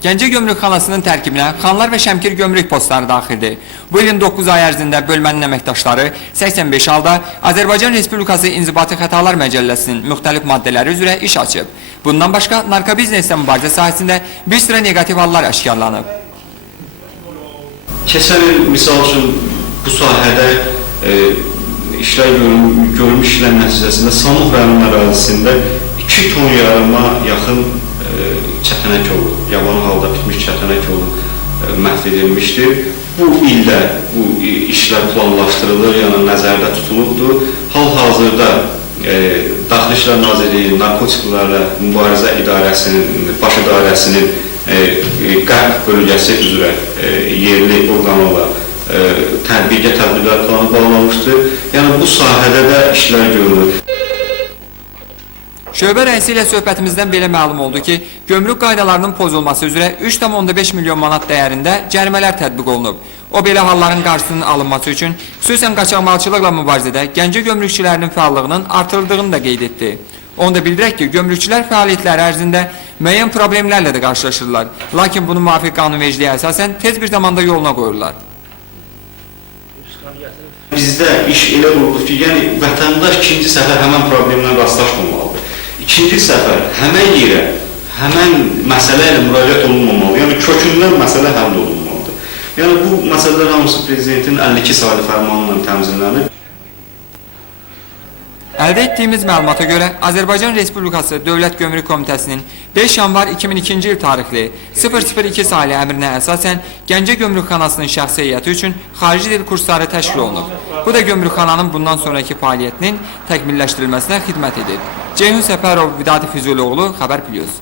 Gəncə Gömrükxanasının tərkibinə Xanlar və Şəmkir gömrük postları daxildir. Bu ilin 9 ay ərzində bölmənin əməkdaşları 85 halda Azərbaycan Respublikası İnzibati Xətalar Məcəlləsinin müxtəlif maddələri üzrə iş açıb. Bundan başqa narkobizneslə mübarizə sahəsində bir sıra negativ hallar aşkarlanıb. Keçən il misal üçün bu sahədə görülmüş işlər nəticəsində Samux rayon ərazisində 2 ton yarıma yaxın çətinək yolu, yabanı halda bitmiş çətinək yolu məhv edilmişdir. Bu ildə bu işlər planlaşdırılır, yəni nəzərdə tutulubdur. Hal-hazırda Daxili İşlər Nazirliyi Narkotiklərlə Mübarizə İdarəsinin, Baş İdarəsinin qərb bölgəsi üzrə yerli orqanlarla tədbirgə tədbirlər planı bağlamışdır. Yəni bu sahədə də işlər görülür. Şöbə rəisi ilə söhbətimizdən belə məlum oldu ki, gömrük qaydalarının pozulması üzrə 3,5 milyon manat dəyərində cərimələr tətbiq olunub. O belə halların qarşısının alınması üçün xüsusən qaçaqmalçılıqla mübarizədə Gəncə gömrükçülərinin fəallığının artırıldığını da qeyd etdi. Onu da bildirək ki, gömrükçülər fəaliyyətləri ərzində müəyyən problemlərlə də qarşılaşırlar. Lakin bunu müvafiq qanunvericiliyə əsasən tez bir zamanda yoluna qoyurlar. Bizdə iş elə oldu ki, yəni vətəndaş ikinci səfər həmən problemlə rastlaşmamalıdır. İkinci səfər həmən yerə, həmən məsələ ilə müraciət olunmamalı, yəni kökündən məsələ həll olunmalıdır. Yəni bu məsələlər hamısı Prezidentin 52 saylı fərmanla təmzinlənir. Əldə etdiyimiz məlumata görə Azərbaycan Respublikası Dövlət Gömrük Komitəsinin 5 yanvar 2002-ci il tarixli 002 saylı əmrinə əsasən Gəncə Gömrükxanasının şəxsi heyəti üçün xarici dil kursları təşkil olunub. Bu da gömrükxananın bundan sonraki fəaliyyətinin təkmilləşdirilməsinə xidmət edir. Ceyhun Səfərov, Vidadi Füzuloğlu, Xəbər Plus.